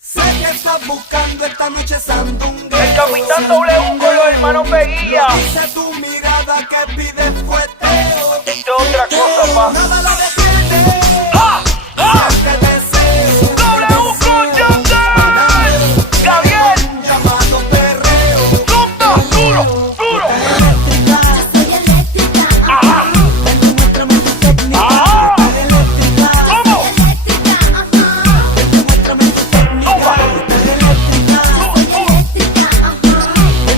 Sé que estás buscando esta noche sandungue. El Capitán W con los hermanos Veguilla. Lo dice tu mirada que pide fuerte.